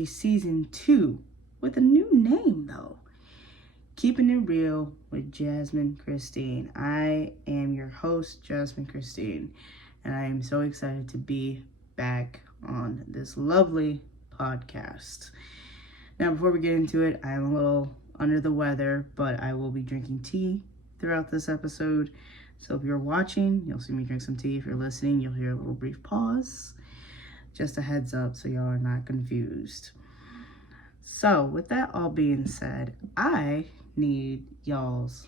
a season 2 with a new name though. Keeping it real with Jasmine Christine. I am your host, Jasmine Christine, and I am so excited to be back on this lovely podcast. Now, before we get into it, I am a little under the weather, but I will be drinking tea throughout this episode. So if you're watching, you'll see me drink some tea. If you're listening, you'll hear a little brief pause. Just a heads up so y'all are not confused. So with that all being said, I need y'all's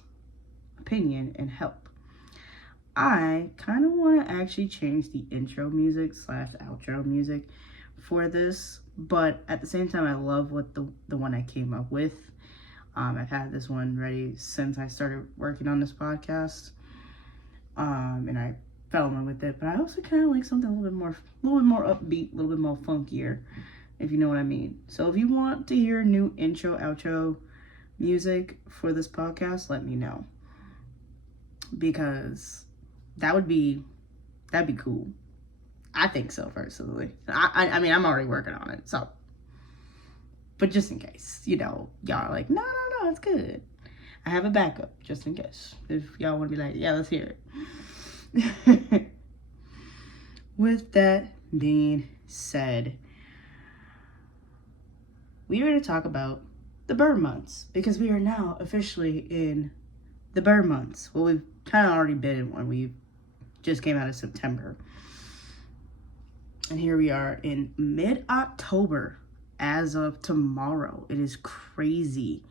opinion and help. I kind of want to actually change the intro music / outro music for this, but at the same time, I love what the one I came up with. I've had this one ready since I started working on this podcast, and I fell in love with it. But I also kind of like something a little bit more upbeat, a little bit more funkier, if you know what I mean. So if you want to hear new intro, outro music for this podcast, let me know, because that'd be cool. I think so, personally. I mean, I'm already working on it, so. But just in case, y'all are like, no, it's good. I have a backup, just in case. If y'all want to be like, yeah, let's hear it. With that being said, we are going to talk about the bird months, because we are now officially in the bird months. Well, we've kind of already been in one. We just came out of September. And here we are in mid-October as of tomorrow. It is crazy.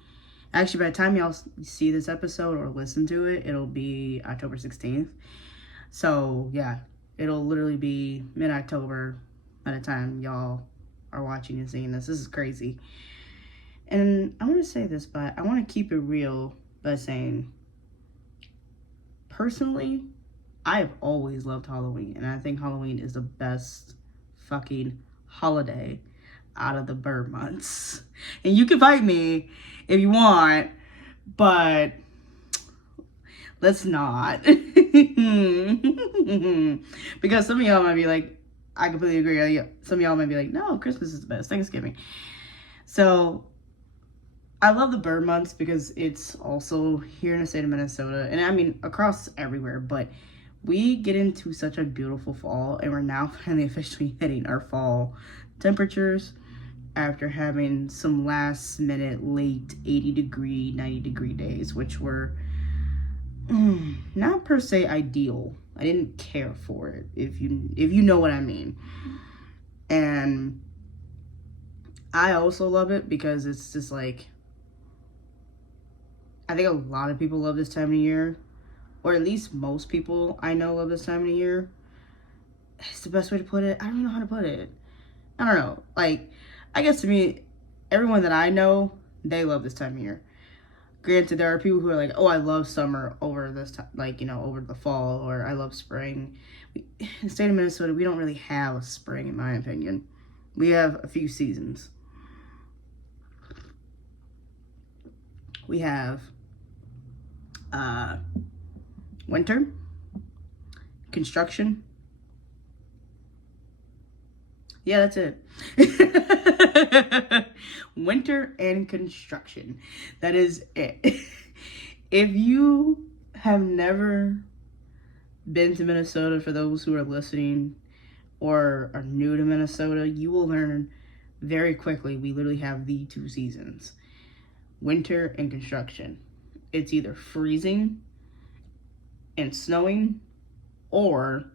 Actually, by the time y'all see this episode or listen to it, it'll be October 16th. So, yeah, it'll literally be mid-October by the time y'all are watching and seeing this. This is crazy. And I want to say this, but I want to keep it real by saying, personally, I've always loved Halloween, and I think Halloween is the best fucking holiday out of the bird months. And you can fight me if you want, but let's not. Because some of y'all might be like, I completely agree. Some of y'all might be like, no, Christmas is the best, Thanksgiving. So I love the bird months because it's also here in the state of Minnesota, and I mean across everywhere, but we get into such a beautiful fall, and we're now finally officially hitting our fall temperatures after having some last minute late 80 degree, 90 degree days, which were not per se ideal. I didn't care for it, if you know what I mean. And I also love it because it's just like, I think a lot of people love this time of year, or at least most people I know love this time of the year. It's the best way to put it. I don't even know how to put it. I don't know. Like, I guess to me, everyone that I know, they love this time of year. Granted, there are people who are like, oh, I love summer over this time, like, over the fall, or I love spring. In the state of Minnesota, we don't really have a spring, in my opinion. We have a few seasons. We have winter, construction. Yeah, that's it. Winter and construction. That is it. If you have never been to Minnesota, for those who are listening or are new to Minnesota, you will learn very quickly we literally have the two seasons: winter and construction. It's either freezing and snowing, or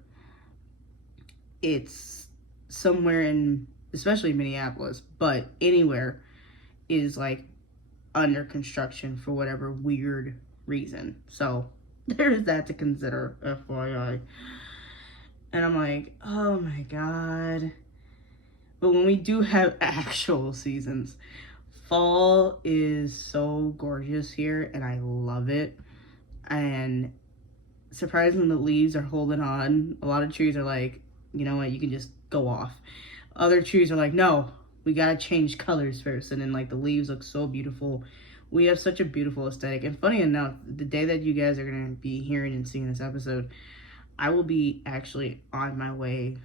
it's somewhere in, especially Minneapolis, but anywhere is like under construction for whatever weird reason. So there's that to consider, FYI. And I'm like, oh my god. But when we do have actual seasons, fall is so gorgeous here, and I love it. And surprisingly, the leaves are holding on. A lot of trees are like, you know what, you can just go off. Other trees are like, no, we gotta change colors first. And then like the leaves look so beautiful. We have such a beautiful aesthetic. And funny enough, the day that you guys are gonna be hearing and seeing this episode, I will be actually on my way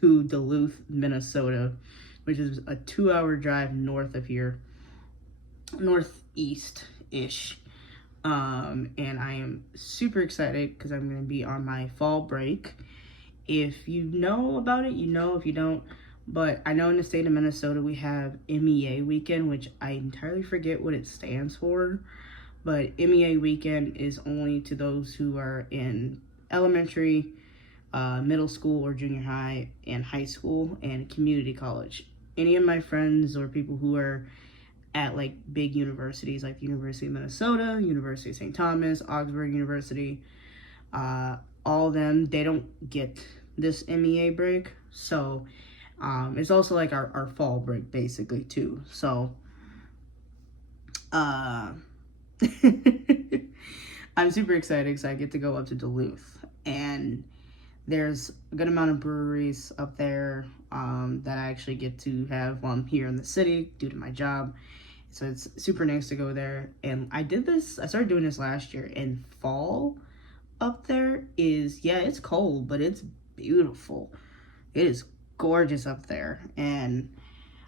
to Duluth, Minnesota which is a 2-hour drive north of here, northeast-ish. And I am super excited because I'm going to be on my fall break. If you know about it, you know. If you don't, but I know in the state of Minnesota we have MEA weekend, which I entirely forget what it stands for. But MEA weekend is only to those who are in elementary, middle school or junior high, and high school, and community college. Any of my friends or people who are at like big universities like the University of Minnesota, University of St. Thomas, Augsburg University, all of them, they don't get this MEA break. So it's also like our fall break basically too. So I'm super excited because I get to go up to Duluth, and there's a good amount of breweries up there that I actually get to have while I'm here in the city due to my job. So it's super nice to go there. And I started doing this last year, and fall up there is, yeah, it's cold, but it's beautiful. It is gorgeous up there. And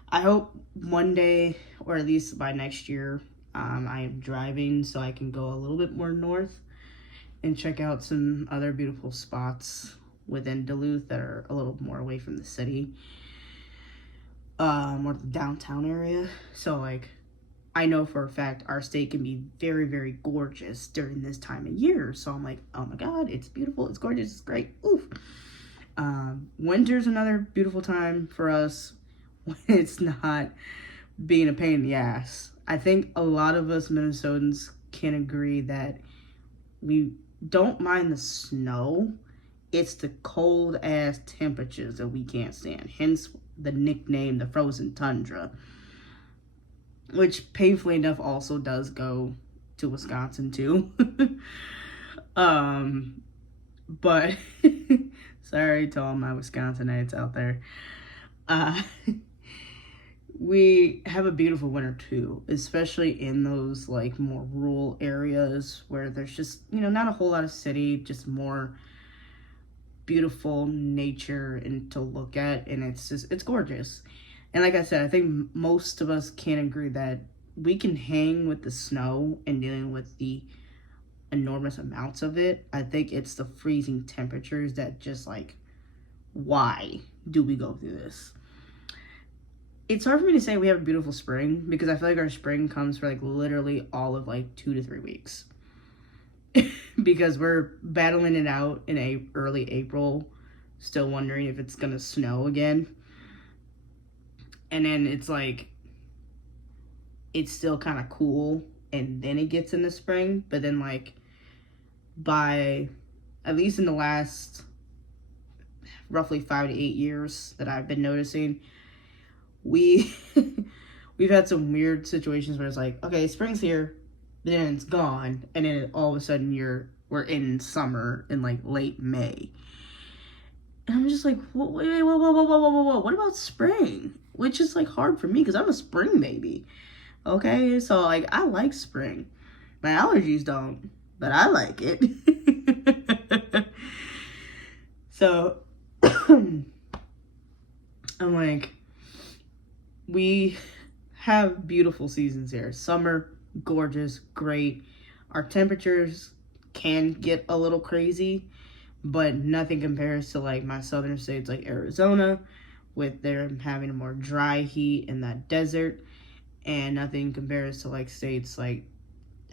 I hope one day, or at least by next year, I am driving so I can go a little bit more north and check out some other beautiful spots within Duluth that are a little more away from the city, or the downtown area. So like, I know for a fact our state can be very, very gorgeous during this time of year. So I'm like, oh my God, it's beautiful, it's gorgeous, it's great. Oof. Winter's another beautiful time for us when it's not being a pain in the ass. I think a lot of us Minnesotans can agree that we don't mind the snow. It's the cold ass temperatures that we can't stand. Hence the nickname, the frozen tundra. Which painfully enough also does go to Wisconsin too. But sorry to all my Wisconsinites out there. We have a beautiful winter too, especially in those like more rural areas where there's just, not a whole lot of city, just more beautiful nature and to look at, and it's gorgeous. And like I said, I think most of us can agree that we can hang with the snow and dealing with the enormous amounts of it. I think it's the freezing temperatures that just like, why do we go through this? It's hard for me to say we have a beautiful spring because I feel like our spring comes for like literally all of like 2 to 3 weeks. Because we're battling it out in early April, still wondering if it's gonna snow again. And then it's like, it's still kind of cool, and then it gets in the spring. But then like, by at least in the last roughly 5 to 8 years that I've been noticing, we've had some weird situations where it's like, okay, spring's here, but then it's gone, and then all of a sudden we're in summer in like late May. And I'm just like, whoa, what about spring? Which is like hard for me because I'm a spring baby. Okay, so like I like spring. My allergies don't, but I like it. So I'm like, we have beautiful seasons here. Summer, gorgeous, great. Our temperatures can get a little crazy, but nothing compares to like my southern states like Arizona, with them having a more dry heat in that desert, and nothing compares to like states like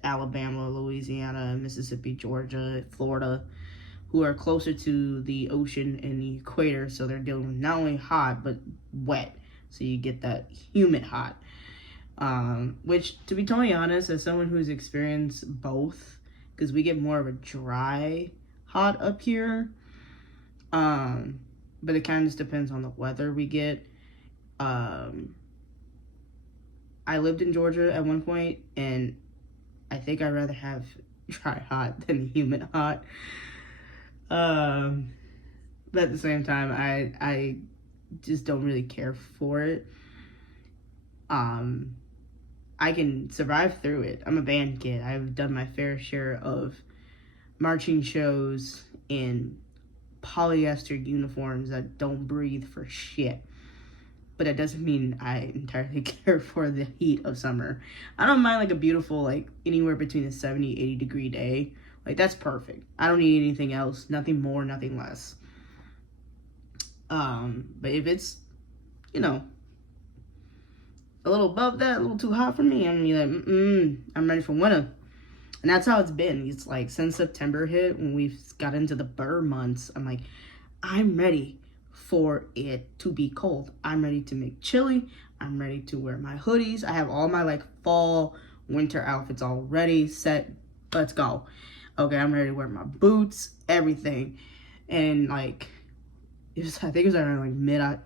Alabama, Louisiana, Mississippi, Georgia, Florida, who are closer to the ocean and the equator, so they're dealing with not only hot but wet, so you get that humid hot. Which, to be totally honest, as someone who's experienced both, because we get more of a dry hot up here, but it kind of just depends on the weather we get. I lived in Georgia at one point, and I think I'd rather have dry hot than humid hot. But at the same time, I just don't really care for it. I can survive through it. I'm a band kid. I've done my fair share of marching shows in polyester uniforms that don't breathe for shit. but that doesn't mean I entirely care for the heat of summer. I don't mind like a beautiful, like anywhere between a 70, 80 degree day. Like that's perfect. I don't need anything else, nothing more, nothing less. But if it's, you know, a little above that, a little too hot for me, I'm like, I'm ready for winter. And that's how it's been. It's like since September hit, when we've got into the burr months, I'm like, I'm ready for it to be cold. I'm ready to make chili. I'm ready to wear my hoodies. I have all my like fall, winter outfits all ready, set. Let's go. Okay, I'm ready to wear my boots, everything. And like, I think it was around like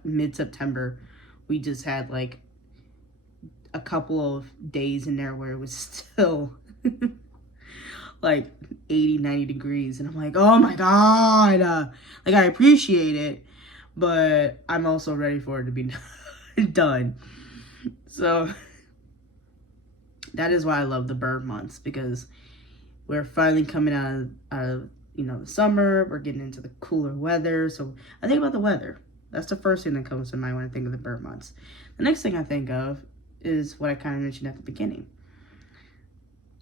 mid-September. We just had like a couple of days in there where it was still like 80, 90 degrees. And I'm like, oh my God. Like I appreciate it, but I'm also ready for it to be done. So that is why I love the burr months, because we're finally coming out of you know, the summer. We're getting into the cooler weather. So I think about the weather. That's the first thing that comes to mind when I think of the burr months. The next thing I think of is what I kind of mentioned at the beginning.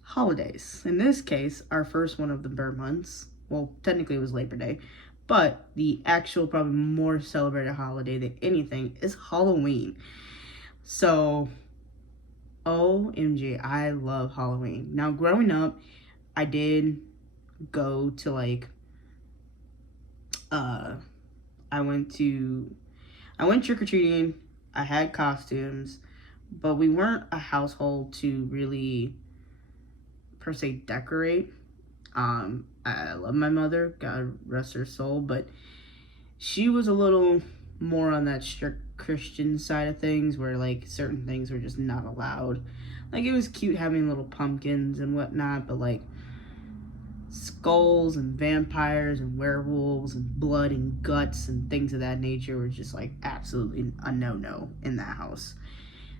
Holidays. In this case, our first one of the burr months, well, technically it was Labor Day, but the actual probably more celebrated holiday than anything is Halloween. So, OMG, I love Halloween. Now, growing up, I did go to like, I went trick-or-treating. I had costumes, but we weren't a household to really per se decorate. I love my mother, God rest her soul, but she was a little more on that strict Christian side of things, where like certain things were just not allowed. Like it was cute having little pumpkins and whatnot, but like skulls and vampires and werewolves and blood and guts and things of that nature were just like absolutely a no-no in that house.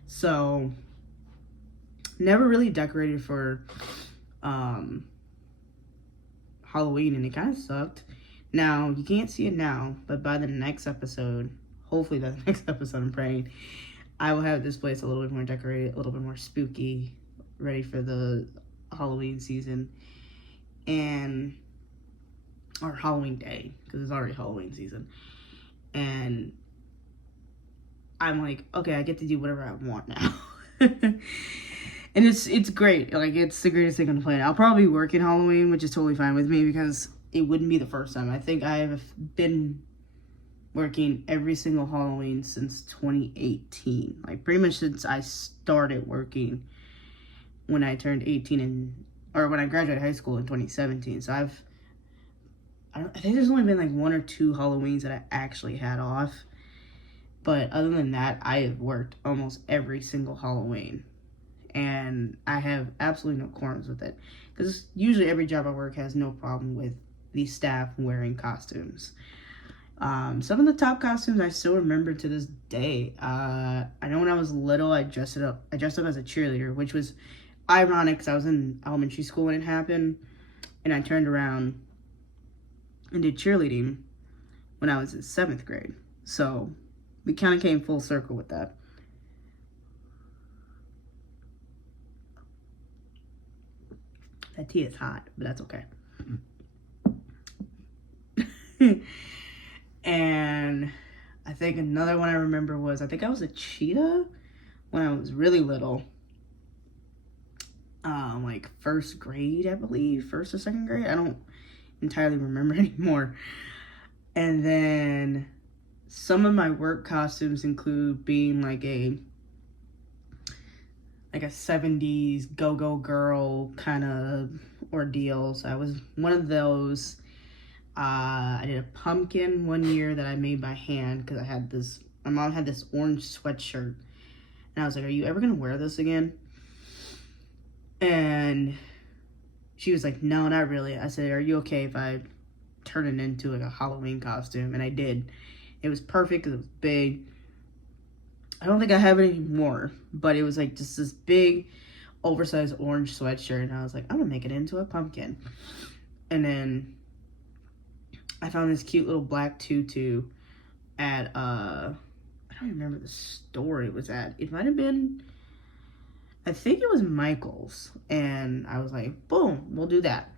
So never really decorated for Halloween, and it kind of sucked. Now you can't see it now, but by the next episode, hopefully by the next episode, I'm praying I will have this place a little bit more decorated, a little bit more spooky, ready for the Halloween season. And or Halloween day, because it's already Halloween season. And I'm like, okay, I get to do whatever I want now. And it's great. Like, it's the greatest thing on the planet. I'll probably work in Halloween, which is totally fine with me, because it wouldn't be the first time. I think I've been working every single Halloween since 2018. Like, pretty much since I started working when I turned 18 or when I graduated high school in 2017. So I think there's only been like 1 or 2 Halloweens that I actually had off. But other than that, I have worked almost every single Halloween. And I have absolutely no qualms with it. Because usually every job I work has no problem with the staff wearing costumes. Some of the top costumes I still remember to this day. I know when I was little, I dressed up as a cheerleader, which was ironic because I was in elementary school when it happened. And I turned around and did cheerleading when I was in 7th grade. So we kind of came full circle with that. That tea is hot, but that's okay. And I think another one I remember was, I think I was a cheetah when I was really little. Like 1st grade, I believe. 1st or 2nd grade. I don't entirely remember anymore. And then some of my work costumes include being like a 70s go-go girl kind of ordeal. So I was one of those. I did a pumpkin one year that I made by hand because my mom had this orange sweatshirt. And I was like, are you ever going to wear this again? And she was like, no, not really. I said, are you okay if I turn it into like a Halloween costume? And I did. It was perfect because it was big. I don't think I have it anymore, but it was like just this big, oversized orange sweatshirt. And I was like, I'm going to make it into a pumpkin. And then I found this cute little black tutu at, I I don't remember the store it was at. It might have been, I think it was Michael's. And I was like, boom, we'll do that.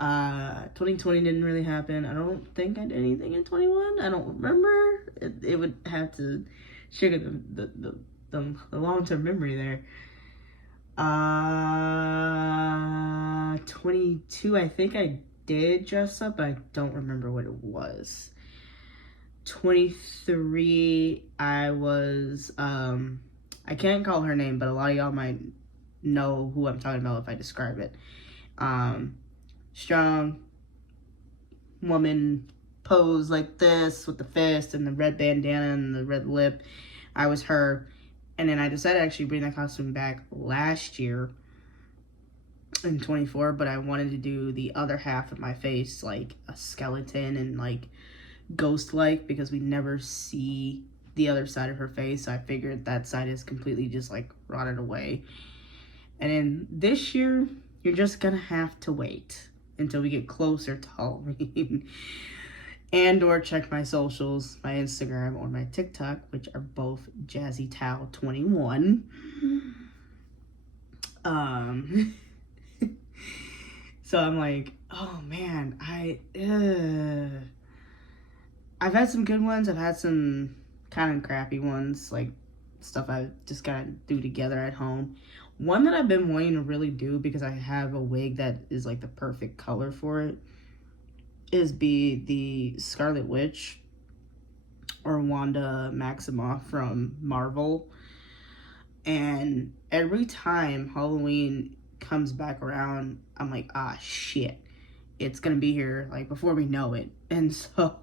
2020 didn't really happen. I don't think I did anything in 21. I don't remember. It would have to trigger the long-term memory there. 22, I think I did dress up, but I don't remember what it was. 23, I was, I can't call her name, but a lot of y'all might know who I'm talking about if I describe it. Strong woman pose like this with the fist and the red bandana and the red lip. I was her. And then I decided to actually bring that costume back last year in 24, but I wanted to do the other half of my face like a skeleton and like ghost-like, because we never see the other side of her face. So I figured that side is completely just like rotted away. And then this year, you're just gonna have to wait until we get closer to Halloween. And or check my socials, my Instagram or my TikTok, which are both JazzyTowel21. So I'm like, oh man, I've had some good ones. I've had some kind of crappy ones, like stuff I just gotta do together at home. One that I've been wanting to really do, because I have a wig that is like the perfect color for it, is be the Scarlet Witch or Wanda Maximoff from Marvel. And every time Halloween comes back around, I'm like, ah, shit, it's gonna be here like before we know it. And so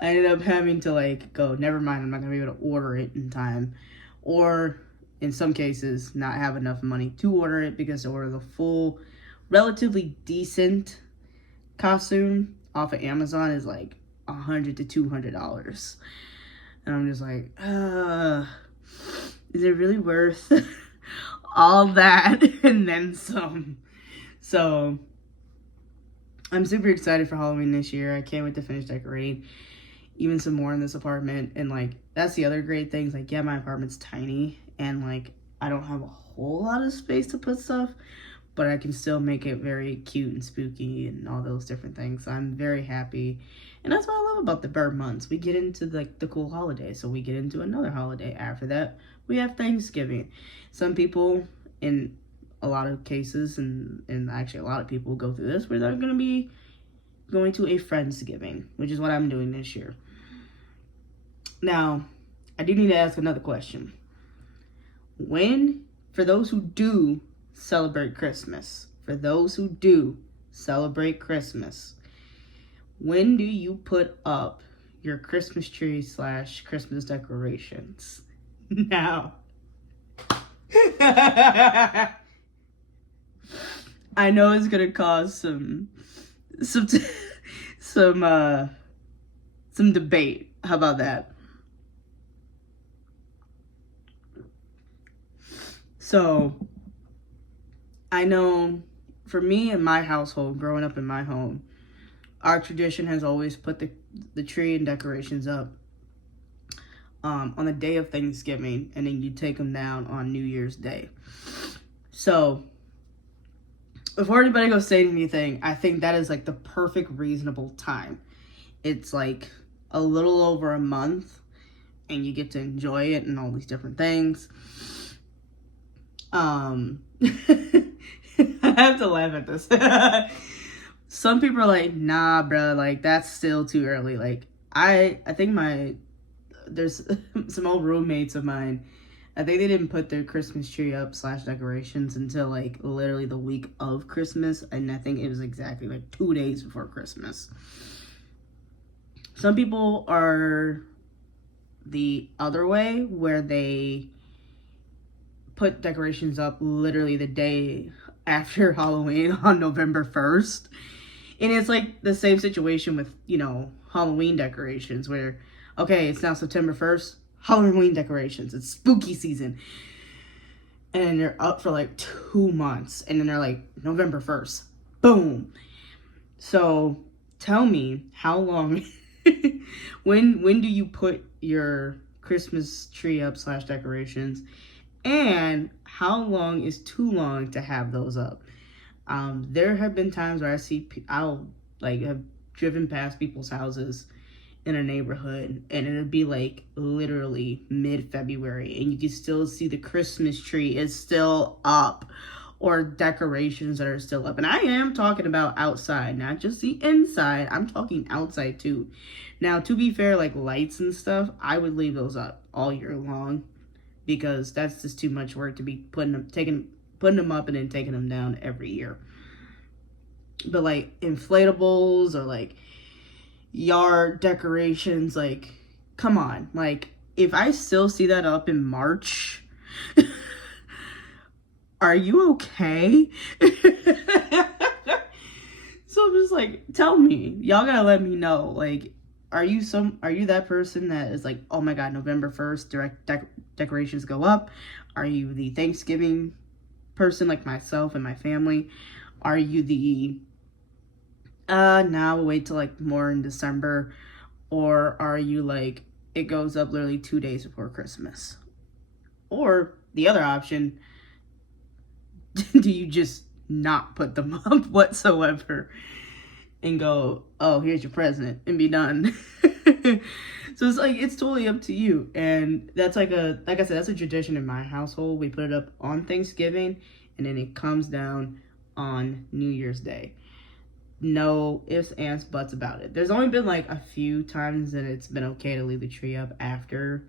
I ended up having to like go, never mind, I'm not gonna be able to order it in time, or in some cases not have enough money to order it, because to order the full relatively decent costume off of Amazon is like $100 to $200. And I'm just like, is it really worth all that and then some? So I'm super excited for Halloween this year. I can't wait to finish decorating even some more in this apartment. And like, that's the other great thing. Like, yeah, my apartment's tiny and like I don't have a whole lot of space to put stuff, but I can still make it very cute and spooky and all those different things. So I'm very happy. And that's what I love about the bird months. We get into like the cool holidays. So we get into another holiday. After that, we have Thanksgiving. Some people, in a lot of cases, and actually a lot of people go through this, where they're going to be going to a Friendsgiving, which is what I'm doing this year. Now, I do need to ask another question. When, for those who do celebrate Christmas, when do you put up your Christmas tree / Christmas decorations? Now, I know it's gonna cause some debate. How about that? So, I know for me and my household, growing up in my home, our tradition has always put the tree and decorations up on the day of Thanksgiving, and then you take them down on New Year's Day. So, before anybody goes saying anything, I think that is like the perfect reasonable time. It's like a little over a month, and you get to enjoy it and all these different things. I have to laugh at this. Some people are like, nah, bro, like that's still too early. Like I think there's some old roommates of mine, I think they didn't put their Christmas tree up / decorations until like literally the week of Christmas. And I think it was exactly like 2 days before Christmas. Some people are the other way, where they put decorations up literally the day after Halloween on November 1st. And it's like the same situation with, Halloween decorations, where, okay, it's now September 1st, Halloween decorations, it's spooky season. And they're up for like 2 months, and then they're like, November 1st, boom. So tell me, how long When do you put your Christmas tree up / decorations? And how long is too long to have those up? There have been times where I'll like have driven past people's houses in a neighborhood, and it'd be like literally mid-February, and you can still see the Christmas tree is still up, or decorations that are still up. And I am talking about outside, not just the inside. I'm talking outside too. Now, to be fair, like lights and stuff, I would leave those up all year long, because that's just too much work to be putting them up and then taking them down every year. But like inflatables or like yard decorations, like, come on. Like, if I still see that up in March, are you okay? So I'm just like, tell me. Y'all gotta let me know. Like, are you that person that is like, oh my god, November 1st, decorations go up? Are you the Thanksgiving person like myself and my family? Are you the now we'll wait till like more in December? Or are you like, it goes up literally 2 days before Christmas? Or the other option, do you just not put them up whatsoever and go, oh, here's your present, and be done? So it's like, it's totally up to you. And that's like I said, that's a tradition in my household. We put it up on Thanksgiving, and then it comes down on New Year's Day. No ifs, ands, buts about it. There's only been like a few times that it's been okay to leave the tree up after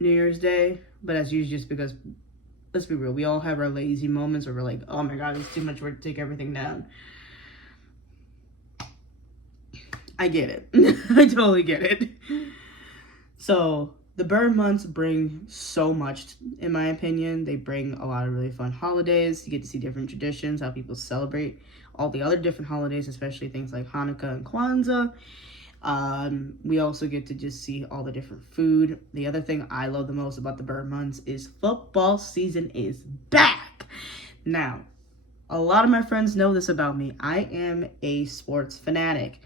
New Year's Day, but that's usually just because, let's be real, we all have our lazy moments where we're like, oh my god, it's too much work to take everything down. I get it. I totally get it. So the bird months bring so much, in my opinion. They bring a lot of really fun holidays. You get to see different traditions, how people celebrate all the other different holidays, especially things like Hanukkah and Kwanzaa. We also get to just see all the different food. The other thing I love the most about the bird months is football season is back. Now, a lot of my friends know this about me. I am a sports fanatic.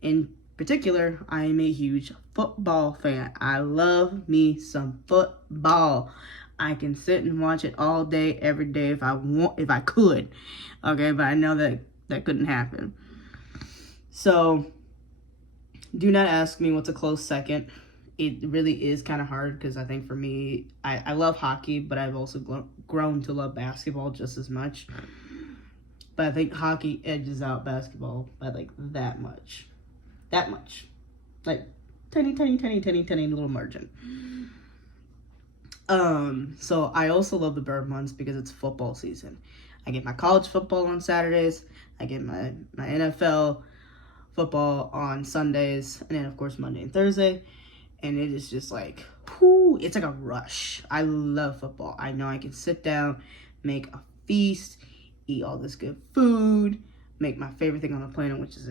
In particular, I am a huge football fan. I love me some football. I can sit and watch it all day, every day if I could. Okay, but I know that couldn't happen. So, do not ask me what's a close second. It really is kind of hard, because I think for me, I love hockey, but I've also grown to love basketball just as much. But I think hockey edges out basketball by like that much. That much. Like, tiny little margin. So I also love the bird months because it's football season. I get my college football on Saturdays. I get my NFL football on Sundays. And then, of course, Monday and Thursday. And it is just like, whoo, it's like a rush. I love football. I know I can sit down, make a feast, eat all this good food, make my favorite thing on the planet, which is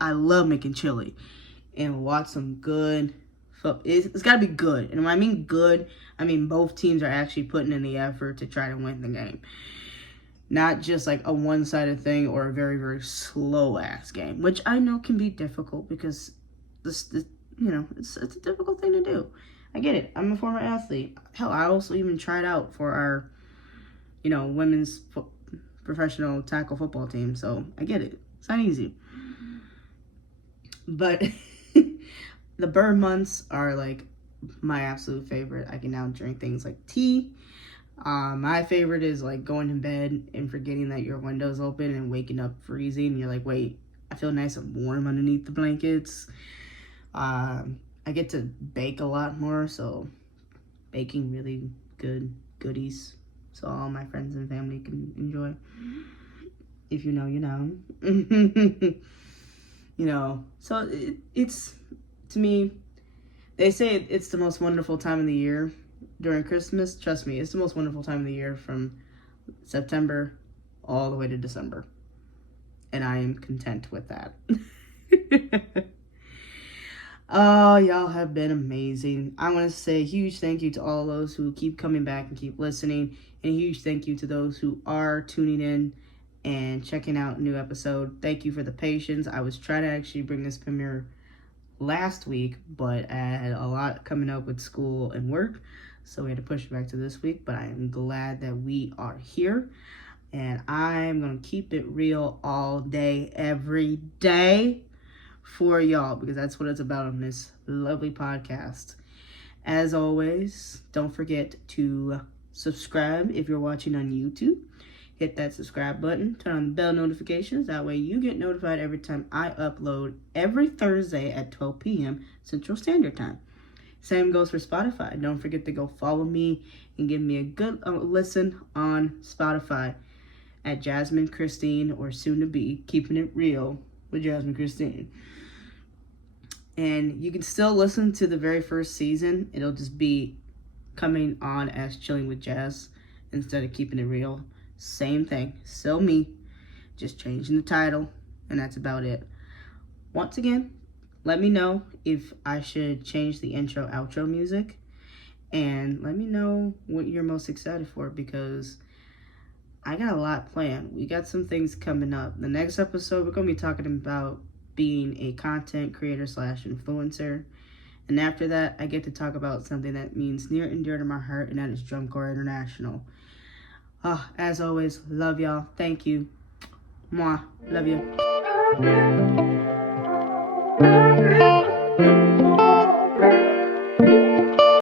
I love making chili, and watch some good football. It's got to be good. And when I mean good, I mean both teams are actually putting in the effort to try to win the game. Not just like a one-sided thing or a very, very slow-ass game, which I know can be difficult because this it's a difficult thing to do. I get it. I'm a former athlete. Hell, I also even tried out for our, women's professional tackle football team, so I get it. It's not easy. But the bird months are like my absolute favorite. I can now drink things like tea. My favorite is like going to bed and forgetting that your window's open and waking up freezing, and you're like, wait, I feel nice and warm underneath the blankets. I get to bake a lot more, so baking really good goodies so all my friends and family can enjoy. If you know, you know. So it's, to me, they say it's the most wonderful time of the year during Christmas. Trust me, it's the most wonderful time of the year from September all the way to December. And I am content with that. Oh, y'all have been amazing. I want to say a huge thank you to all those who keep coming back and keep listening. And a huge thank you to those who are tuning in and checking out a new episode. Thank you for the patience. I was trying to actually bring this premiere last week, but I had a lot coming up with school and work, so we had to push it back to this week. But I am glad that we are here, and I'm gonna keep it real all day, every day for y'all, because that's what it's about on this lovely podcast. As always, don't forget to subscribe if you're watching on YouTube. Hit that subscribe button, turn on the bell notifications. That way you get notified every time I upload every Thursday at 12 p.m. Central Standard Time. Same goes for Spotify. Don't forget to go follow me and give me a good listen on Spotify at Jasmine Christine, or soon to be Keeping It Real with Jasmine Christine. And you can still listen to the very first season. It'll just be coming on as Chilling with Jazz instead of Keeping It Real. Same thing, still me, just changing the title, and that's about it. Once again, let me know if I should change the intro outro music, and let me know what you're most excited for, because I got a lot planned. We got some things coming up. The next episode, we're going to be talking about being a content creator / influencer, and after that, I get to talk about something that means near and dear to my heart, and that is Drumcore International. As always, love y'all. Thank you. Mwah. Love you.